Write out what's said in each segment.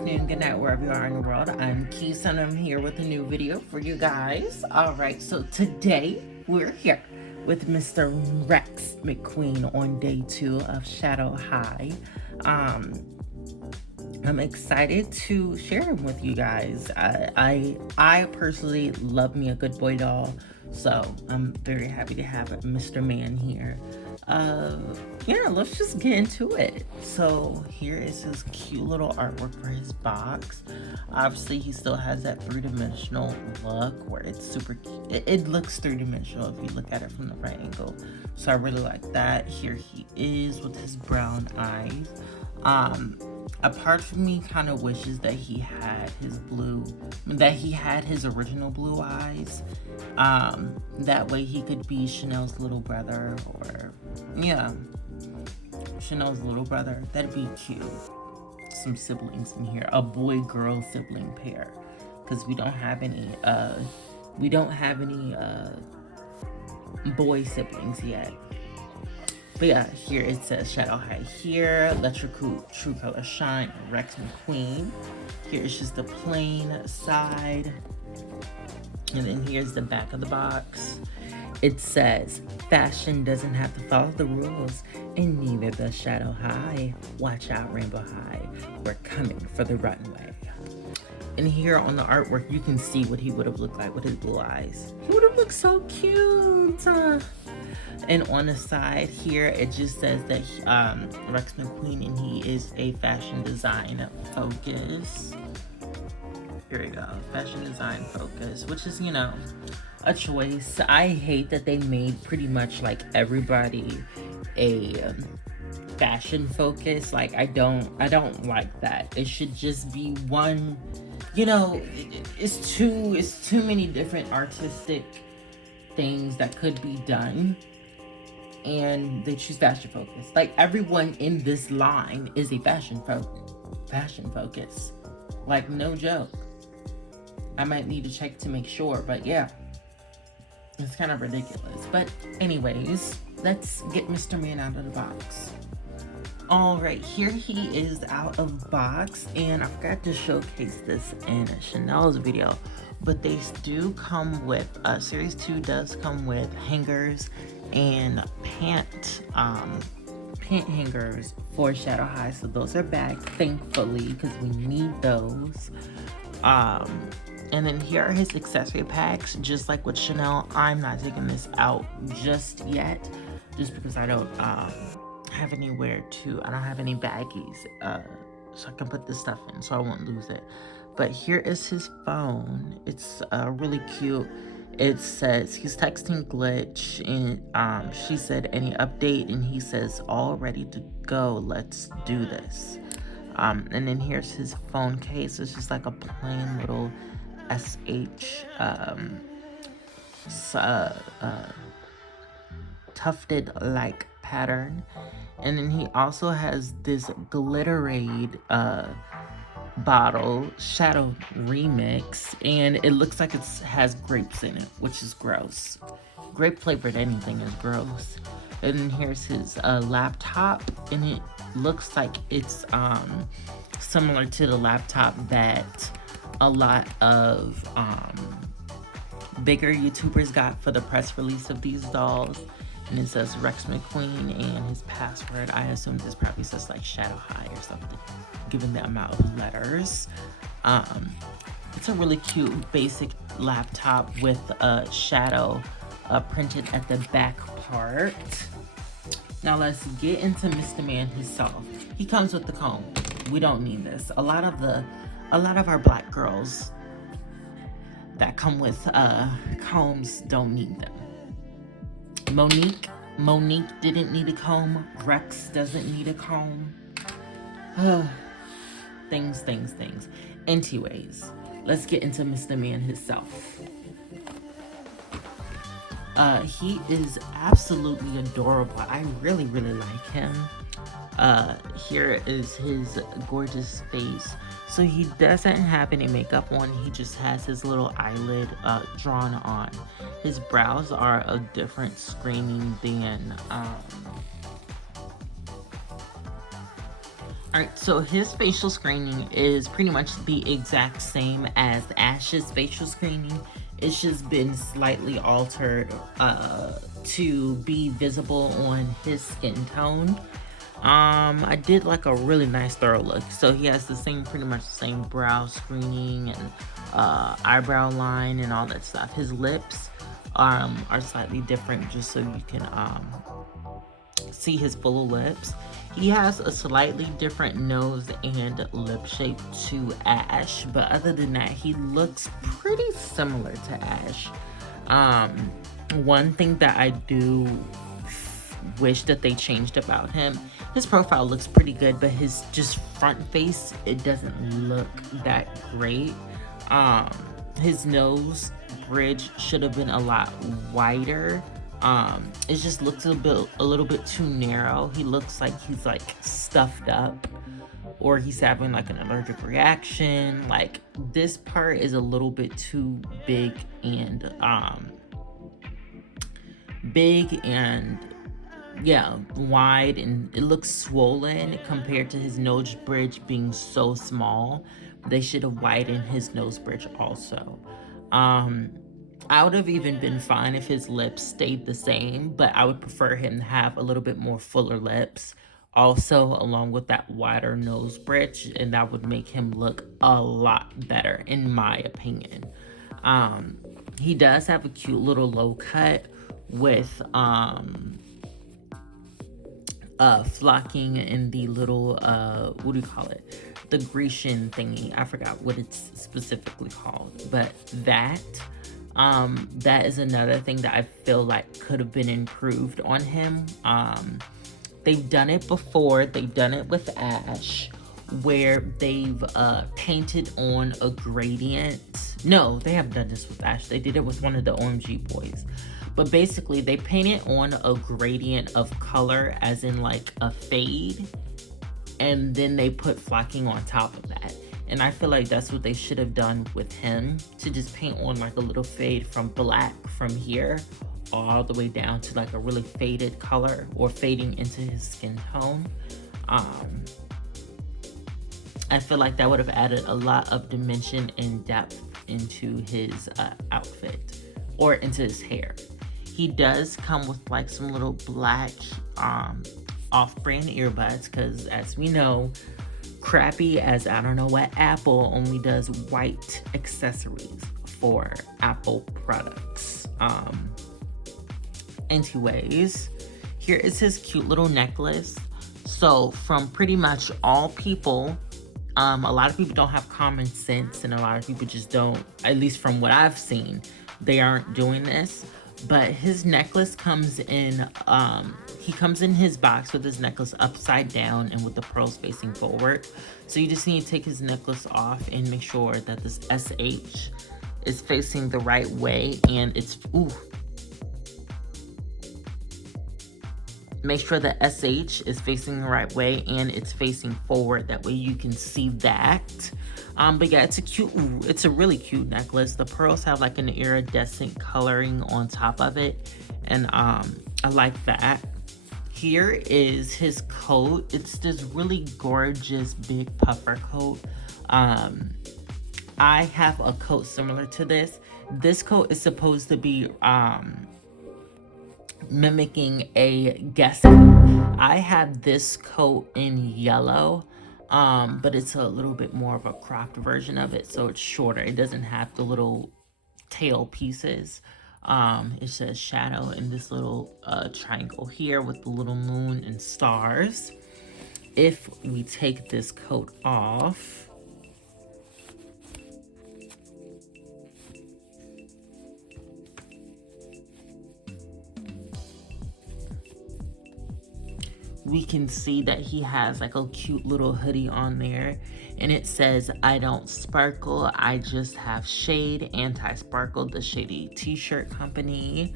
afternoon, good night, wherever you are in the world. I'm Keys and I'm here with a new video for you guys. Alright, so today we're here with Mr. Rexx McQuyeen on day 2 of Shadow High. I'm excited to share him with you guys. I personally love me a good boy doll, so I'm very happy to have Mr. Man here. Yeah, let's just get into it. So here is his cute little artwork for his box. Obviously, he still has that three-dimensional look where it's super cute. It looks three-dimensional if you look at it from the right angle. So I really like that. Here he is with his brown eyes. A part of me kind of wishes that he had his original blue eyes. That way he could be Chanel's little brother, or yeah, Chanel's little brother. That'd be cute. Some siblings in here, a boy-girl sibling pair, because we don't have any boy siblings yet. But yeah, here it says Shadow High here. Let your true color shine. Rexx McQuyeen. Here is just the plain side. And then here's the back of the box. It says, fashion doesn't have to follow the rules, and neither does Shadow High. Watch out, Rainbow High. We're coming for the runway. And here on the artwork, you can see what he would have looked like with his blue eyes. He would have looked so cute. And on the side here, it just says that Rexx McQuyeen, and he is a fashion design focus. Here we go, fashion design focus, which is, you know, a choice. I hate that they made pretty much like everybody a fashion focus. Like I don't like that. It should just be one. You know, it's too many different artistic things that could be done, and they choose fashion focus. Like everyone in this line is a fashion focus. Like no joke. I might need to check to make sure, but yeah, it's kind of ridiculous. But anyways, let's get Mr. Man out of the box. All right, here he is out of box, and I forgot to showcase this in Chanel's video, but they do come with, series 2 does come with hangers and pant hangers for Shadow High, so those are back, thankfully, because we need those. And then here are his accessory packs. Just like with Chanel, I'm not taking this out just yet, just because I don't have anywhere to, I don't have any baggies, so I can put this stuff in so I won't lose it. But here is his phone. It's really cute. It says he's texting Glitch, and she said any update, and he says all ready to go, let's do this. And then here's his phone case. It's just like a plain little SH tufted like pattern. And then he also has this Glitterade bottle, Shadow Remix, and it looks like it has grapes in it, which is gross. Grape flavored anything is gross. And then here's his laptop, and it looks like it's similar to the laptop that a lot of bigger YouTubers got for the press release of these dolls. And it says Rexx McQuyeen, and his password, I assume this probably says like Shadow High or something, given the amount of letters. It's a really cute basic laptop with a shadow printed at the back part. Now let's get into Mr. Man himself. He comes with the comb. We don't need this. A lot of our black girls that come with combs don't need them. Monique didn't need a comb. Rexx doesn't need a comb. Things. Anyways, let's get into Mr. Man himself. He is absolutely adorable. I really like him. Here is his gorgeous face. So he doesn't have any makeup on, he just has his little eyelid drawn on. His brows are a different screening than All right, so his facial screening is pretty much the exact same as Ash's facial screening. It's just been slightly altered to be visible on his skin tone. I did like a really nice thorough look. So he has the same, pretty much the same brow screening and eyebrow line and all that stuff. His lips are slightly different, just so you can see his full lips. He has a slightly different nose and lip shape to Ash, but other than that, he looks pretty similar to Ash. One thing that I do wish that they changed about him, his profile looks pretty good, but his just front face, it doesn't look that great. His nose bridge should have been a lot wider. It just looks a little bit too narrow. He looks like he's like stuffed up, or he's having like an allergic reaction. Like, this part is a little bit too big and yeah, wide, and it looks swollen compared to his nose bridge being so small. They should have widened his nose bridge also. I would have even been fine if his lips stayed the same, but I would prefer him to have a little bit more fuller lips also, along with that wider nose bridge, and that would make him look a lot better in my opinion. He does have a cute little low cut with flocking in the little what do you call it, the Grecian thingy. I forgot what it's specifically called, but that is another thing that I feel like could have been improved on him. They've done it before. They've done it with Ash, where they've painted on a gradient. No, they haven't done this with Ash. They did it with one of the OMG boys. But basically, they painted on a gradient of color, as in like a fade, and then they put flocking on top of that. And I feel like that's what they should have done with him, to just paint on like a little fade from black from here all the way down to like a really faded color, or fading into his skin tone. I feel like that would have added a lot of dimension and depth into his outfit, or into his hair. He does come with like some little black off-brand earbuds, because as we know, crappy as I don't know what Apple only does white accessories for Apple products. Anyways, here is his cute little necklace. So from pretty much all people, a lot of people don't have common sense, and a lot of people just don't, at least from what I've seen, they aren't doing this. But his necklace comes in, he comes in his box with his necklace upside down and with the pearls facing forward. So you just need to take his necklace off and make sure that this SH is facing the right way, and it's, make sure the SH is facing the right way and it's facing forward. That way you can see that. But yeah, it's a really cute necklace. The pearls have like an iridescent coloring on top of it, and I like that. Here is his coat. It's this really gorgeous big puffer coat. I have a coat similar to this. This coat is supposed to be mimicking a guest coat. I have this coat in yellow, but it's a little bit more of a cropped version of it, so it's shorter. It doesn't have the little tail pieces. It says shadow in this little triangle here with the little moon and stars. If we take this coat off, we can see that he has like a cute little hoodie on there, and it says, "I don't sparkle, I just have shade, anti-sparkle," the Shady t-shirt company.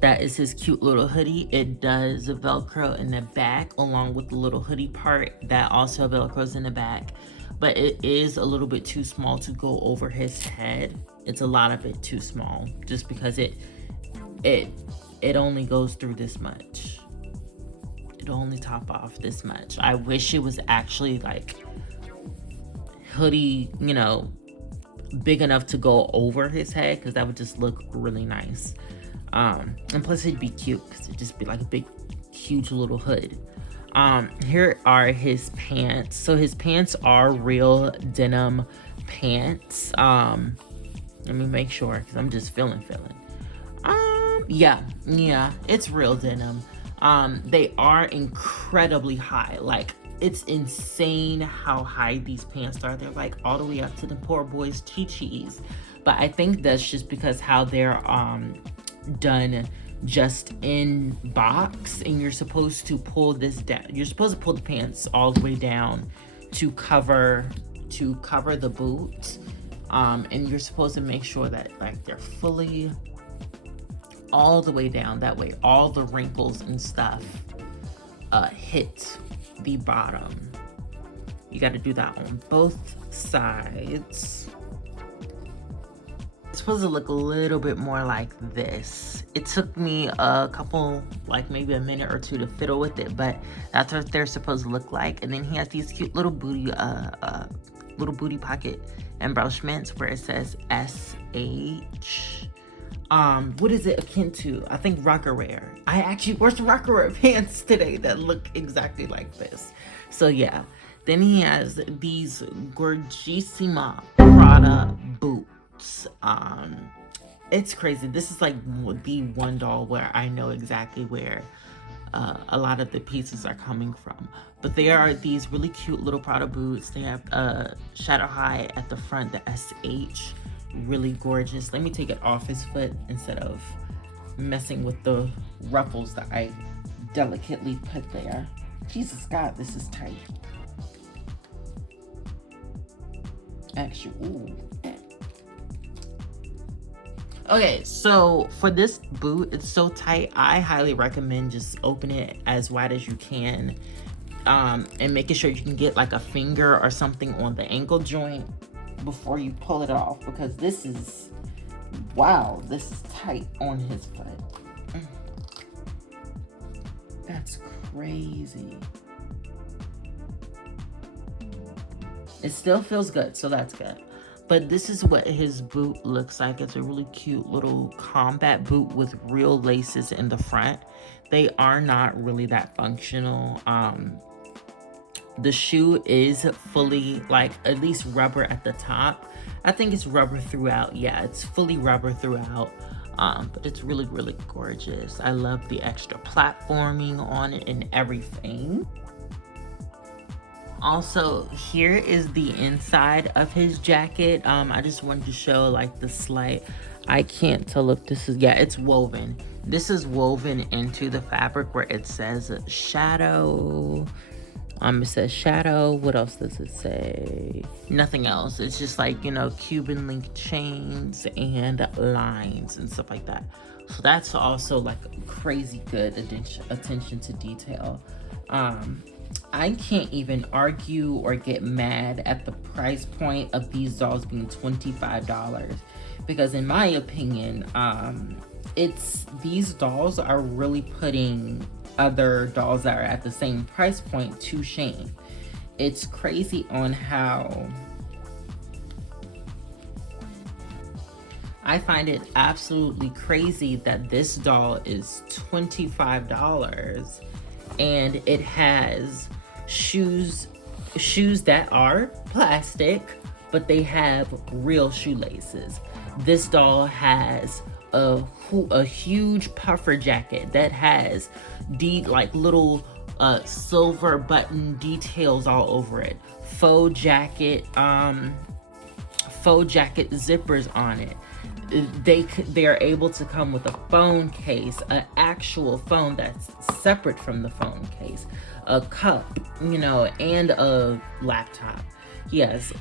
That is his cute little hoodie. It does Velcro in the back along with the little hoodie part that also Velcros in the back, but it is a little bit too small to go over his head. It's a lot of it too small, just because it only goes through this much. It it'll only top off this much. I wish it was actually like hoodie, you know, big enough to go over his head, because that would just look really nice. And plus it'd be cute because it'd just be like a big, huge little hood. Here are his pants. So his pants are real denim pants. Let me make sure, because I'm just feeling. Yeah, it's real denim. They are incredibly high. Like, it's insane how high these pants are. They're like all the way up to the poor boy's chi-chis. But I think that's just because how they're done just in box, and you're supposed to pull this down. You're supposed to pull the pants all the way down to cover the boot. And you're supposed to make sure that like they're fully all the way down. That way all the wrinkles and stuff hit the bottom. You got to do that on both sides. It's supposed to look a little bit more like this. It took me a couple, like maybe a minute or two to fiddle with it, but that's what they're supposed to look like. And then he has these cute little booty pocket embellishments where it says SH. What is it akin to? I think rocker wear. I actually wore some rocker wear pants today that look exactly like this. So yeah. Then he has these Gorgissima Prada boots. It's crazy. This is like the one doll where I know exactly where a lot of the pieces are coming from. But they are these really cute little Prada boots. They have shadow high at the front, the SH. Really gorgeous. Let me take it off his foot instead of messing with the ruffles that I delicately put there. Jesus God, this is tight. Actually, ooh. Okay, so for this boot, it's so tight. I highly recommend just open it as wide as you can, and making sure you can get like a finger or something on the ankle joint before you pull it off, because this is, wow, this is tight on his foot. That's crazy. It still feels good, so that's good. But this is what his boot looks like. It's a really cute little combat boot with real laces in the front. They are not really that functional. The shoe is fully, like, at least rubber at the top. I think it's rubber throughout. Yeah, it's fully rubber throughout. But it's really, really gorgeous. I love the extra platforming on it and everything. Also, here is the inside of his jacket. I just wanted to show like the slight, I can't tell if this is, yeah, it's woven. This is woven into the fabric where it says shadow. It says shadow. What else does it say? Nothing else. It's just like, you know, Cuban link chains and lines and stuff like that. So that's also like a crazy good attention to detail. I can't even argue or get mad at the price point of these dolls being $25, because in my opinion, these dolls are really putting other dolls that are at the same price point to shame. It's crazy on how I find it absolutely crazy that this doll is $25 and it has shoes that are plastic, but they have real shoelaces. This doll has a huge puffer jacket that has like little silver button details all over it. Faux jacket zippers on it. They are able to come with a phone case, an actual phone that's separate from the phone case, a cup, you know, and a laptop. He has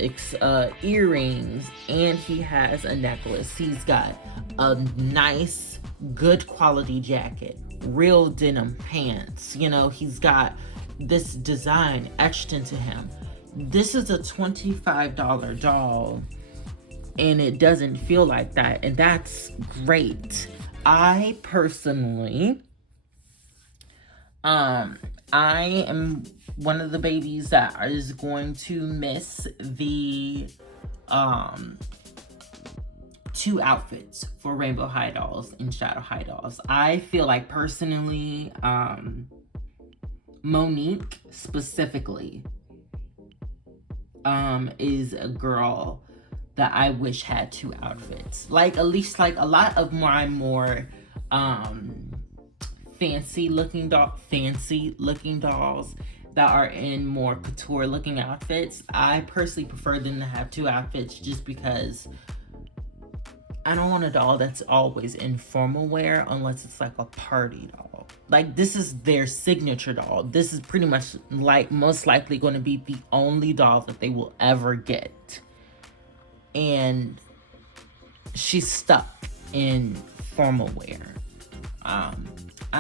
earrings, and he has a necklace. He's got a nice, good quality jacket, real denim pants. You know, he's got this design etched into him. This is a $25 doll, and it doesn't feel like that, and that's great. I personally I am one of the babies that is going to miss the 2 outfits for Rainbow High Dolls and Shadow High Dolls. I feel like personally, Monique specifically is a girl that I wish had 2 outfits. Like, at least like a lot of my more fancy looking dolls that are in more couture looking outfits. I personally prefer them to have 2 outfits, just because I don't want a doll that's always in formal wear unless it's like a party doll. Like, this is their signature doll. This is pretty much like most likely going to be the only doll that they will ever get. And she's stuck in formal wear. I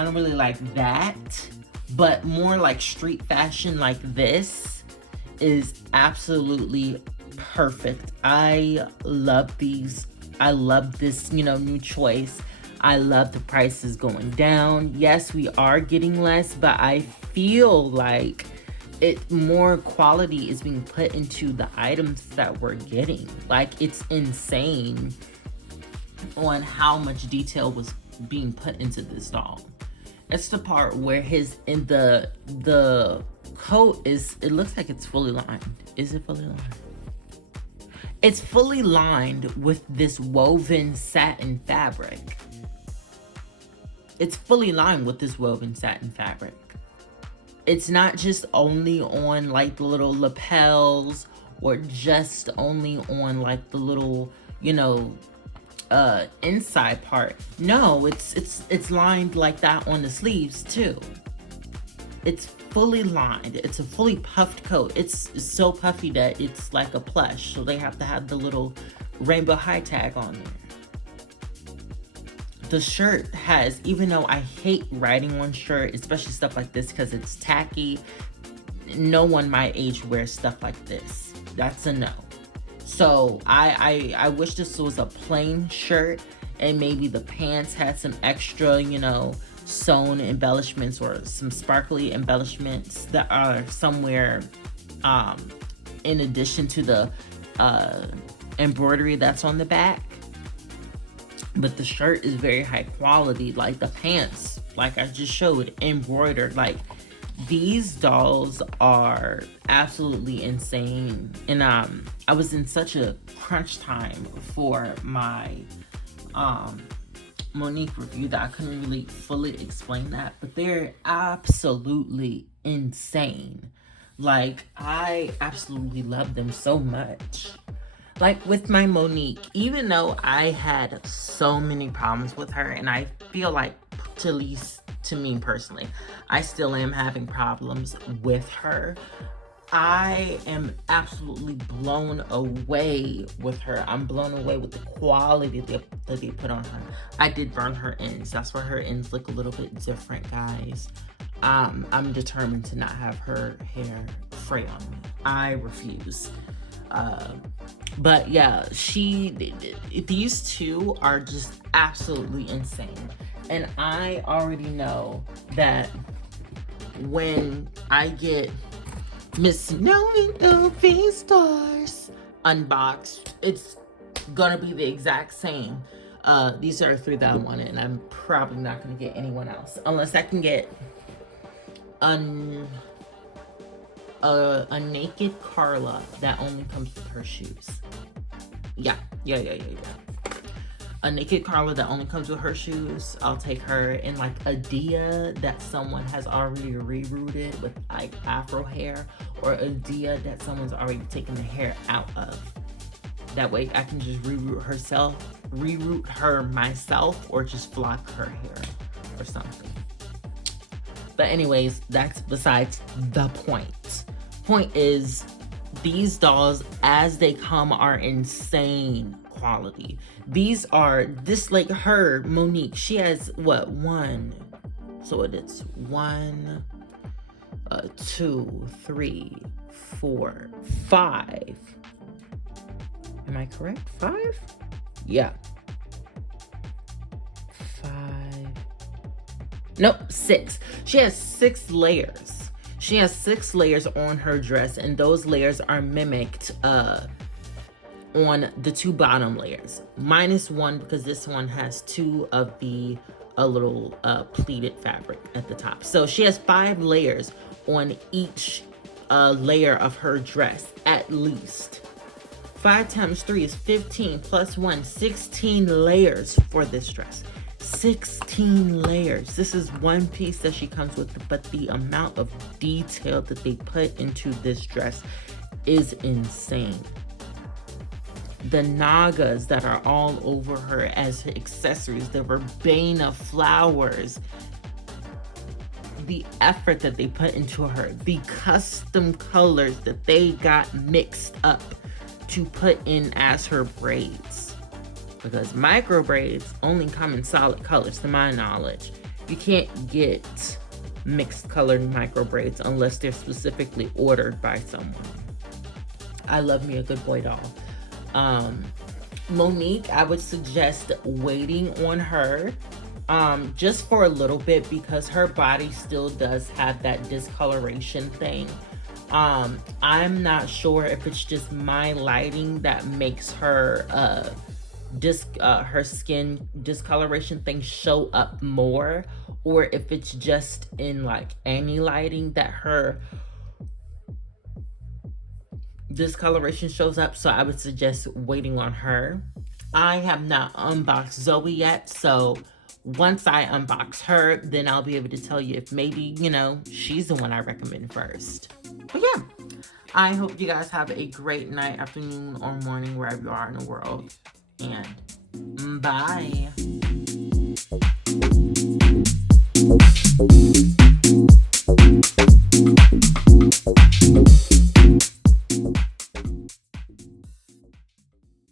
don't really like that, but more like street fashion like this is absolutely perfect. I love these. I love this, new choice. I love the prices going down. Yes, we are getting less, but I feel like more quality is being put into the items that we're getting. Like, it's insane on how much detail was being put into this doll. It's the part where the coat it looks like it's fully lined. Is it fully lined? It's fully lined with this woven satin fabric. It's fully lined with this woven satin fabric. It's not just only on like the little lapels, or just only on like the little, inside part. No, it's lined like that on the sleeves too. It's fully lined. It's a fully puffed coat. It's so puffy that it's like a plush, so they have to have the little Rainbow High tag on there. The shirt has, even though I hate riding on shirt, especially stuff like this because it's tacky, no one my age wears stuff like this. That's a no. So I wish this was a plain shirt, and maybe the pants had some extra, sewn embellishments or some sparkly embellishments that are somewhere in addition to the embroidery that's on the back. But the shirt is very high quality. Like, the pants, like I just showed, embroidered. Like, these dolls are absolutely insane. And I was in such a crunch time for my Monique review that I couldn't really fully explain that, but they're absolutely insane. Like, I absolutely love them so much. Like, with my Monique, even though I had so many problems with her, and I feel like, at least to me personally, I still am having problems with her, I am absolutely blown away with her. I'm blown away with the quality that they put on her. I did burn her ends. That's why her ends look a little bit different, guys. I'm determined to not have her hair fray on me. I refuse. But yeah, these 2 are just absolutely insane. And I already know that when I get Miss Knowing the V-Stars unboxed, it's gonna be the exact same. These are 3 that I wanted, and I'm probably not gonna get anyone else unless I can get a naked Carla that only comes with her shoes. Yeah. A naked Carla that only comes with her shoes. I'll take her. In like a Dia that someone has already rerouted with like afro hair, or a Dia that someone's already taken the hair out of. That way I can just reroute her myself, or just flock her hair or something. But anyways, that's besides the point. Point is, these dolls as they come are insane quality. These are, like her, Monique, she has what, 1, so it's 1, 2, 3, 4, 5. Am I correct? 5? Yeah. 5, Nope, 6. She has 6 layers. She has 6 layers on her dress, and those layers are mimicked on the 2 bottom layers. Minus 1 because this one has 2 of the little pleated fabric at the top. So she has 5 layers on each layer of her dress, at least. 5 times 3 is 15 plus 1, 16 layers for this dress. 16 layers. This is one piece that she comes with, but the amount of detail that they put into this dress is insane. The nagas that are all over her as accessories, the verbena flowers, the effort that they put into her, the custom colors that they got mixed up to put in as her braids. Because micro braids only come in solid colors, to my knowledge. You can't get mixed colored micro braids unless they're specifically ordered by someone. I love me a good boy doll. Monique, I would suggest waiting on her just for a little bit, because her body still does have that discoloration thing. I'm not sure if it's just my lighting that makes her her skin discoloration thing show up more, or if it's just in like any lighting that her discoloration shows up. So I would suggest waiting on her. I have not unboxed Zoe yet, so once I unbox her, then I'll be able to tell you if maybe, you know, she's the one I recommend first. But yeah, I hope you guys have a great night, afternoon, or morning, wherever you are in the world. And bye.